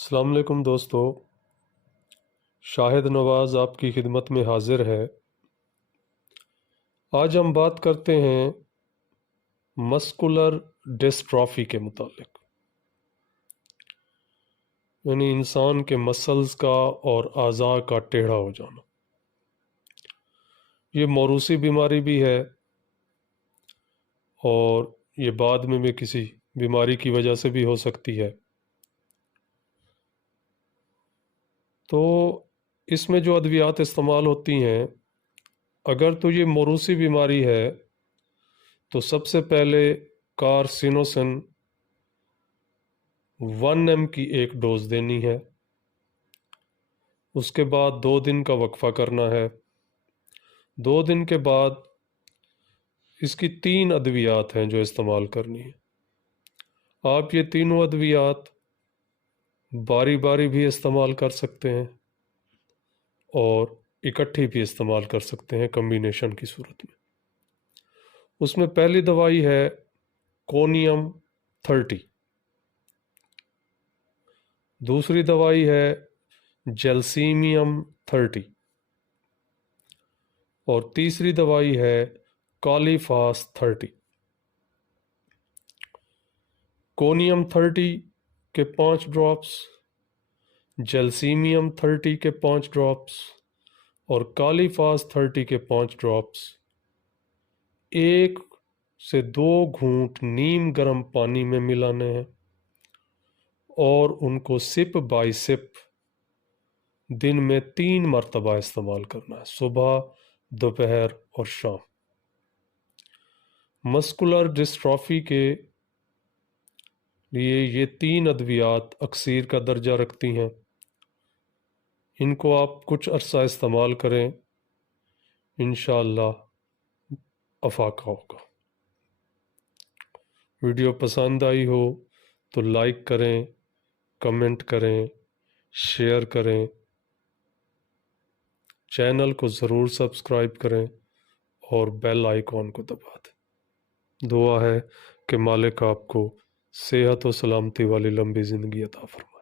السلام علیکم دوستو، شاہد نواز آپ کی خدمت میں حاضر ہے۔ آج ہم بات کرتے ہیں مسکولر ڈسٹرافی کے متعلق، یعنی انسان کے مسلز کا اور اعضاء کا ٹیڑھا ہو جانا۔ یہ موروثی بیماری بھی ہے اور یہ بعد میں بھی کسی بیماری کی وجہ سے بھی ہو سکتی ہے۔ تو اس میں جو ادویات استعمال ہوتی ہیں، اگر تو یہ موروثی بیماری ہے تو سب سے پہلے کارسینوسن 1 ایم کی ایک ڈوز دینی ہے۔ اس کے بعد 2 دن کا وقفہ کرنا ہے۔ 2 دن کے بعد اس کی 3 ادویات ہیں جو استعمال کرنی ہے۔ آپ یہ تینوں ادویات باری باری بھی استعمال کر سکتے ہیں اور اکٹھی بھی استعمال کر سکتے ہیں کمبینیشن کی صورت میں۔ اس میں پہلی دوائی ہے کونیم 30، دوسری دوائی ہے جیلسیمیم 30 اور تیسری دوائی ہے کالیفاس 30۔ کونیم 30 کے 5 ڈراپس، جیلسیمیم 30 کے 5 ڈراپس اور کالیفاس 30 کے 5 ڈراپس 1 سے 2 گھونٹ نیم گرم پانی میں ملانے ہیں اور ان کو سپ بائی سپ دن میں 3 مرتبہ استعمال کرنا ہے، صبح، دوپہر اور شام۔ مسکولر ڈسٹرافی کے لیے یہ 3 ادویات اکسیر کا درجہ رکھتی ہیں۔ ان کو آپ کچھ عرصہ استعمال کریں، انشاءاللہ افاقہ ہوگا۔ ویڈیو پسند آئی ہو تو لائک کریں، کمنٹ کریں، شیئر کریں، چینل کو ضرور سبسکرائب کریں اور بیل آئیکن کو دبا دیں۔ دعا ہے کہ مالک آپ کو صحت و سلامتی والی لمبی زندگی عطا فرمائے۔